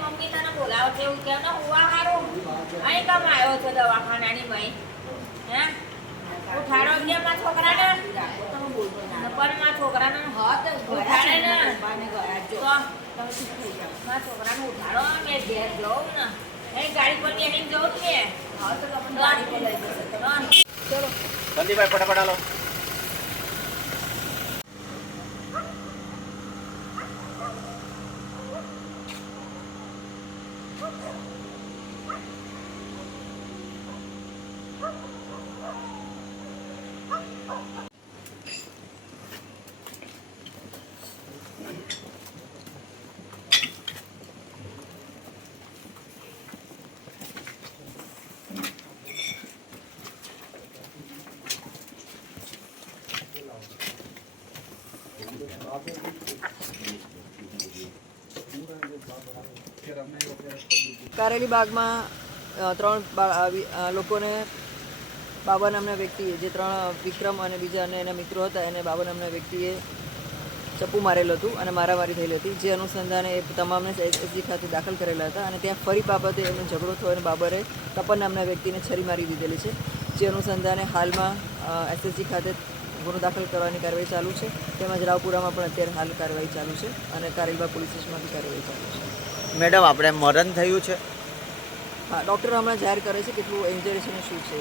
Mummy તને બોલાવો છે એવું કેમ ને હુવા હારું અહીં કમ આવ્યો છે દવાખાનાની ભાઈ હે ઉઠાડો કે મારા છોકરાને પણ મારા છોકરાને ઉઠાડે ને તો મારા છોકરાને ઉઠાડો મેં ઘેર જવું ને અહીં ગાડી પર બેઠી જવું ને ચલો સંદીપભાઈ ફટાફટ હાલો. કારેલી બાગમાં 3 લોકોને બાબા નામના વ્યક્તિએ, જે 3 વિક્રમ અને બીજા અને એના મિત્રો હતા, એને બાબા નામના વ્યક્તિએ ચપ્પુ મારેલું હતું અને મારામારી થયેલી હતી. જે અનુસંધાને એ તમામને એસએસજી ખાતે દાખલ કરેલા હતા અને ત્યાં ફરી બાબતે એમનો ઝઘડો થયો અને બાબરે તપન નામના વ્યક્તિને છરી મારી દીધેલી છે. જે અનુસંધાને હાલમાં એસએસજી ખાતે ગુનો દાખલ કરવાની કાર્યવાહી ચાલુ છે. તેમજ રાવપુરામાં પણ અત્યારે હાલ કાર્યવાહી ચાલુ છે અને કારેલબાગ પોલીસ સ્ટેશનમાં બી કાર્યવાહી ચાલુ છે. મેડમ, આપણે મરણ થયું છે? હા, ડૉક્ટર હમણાં જાહેર કરે છે કેટલું ઇન્જરી છે અને શું છે.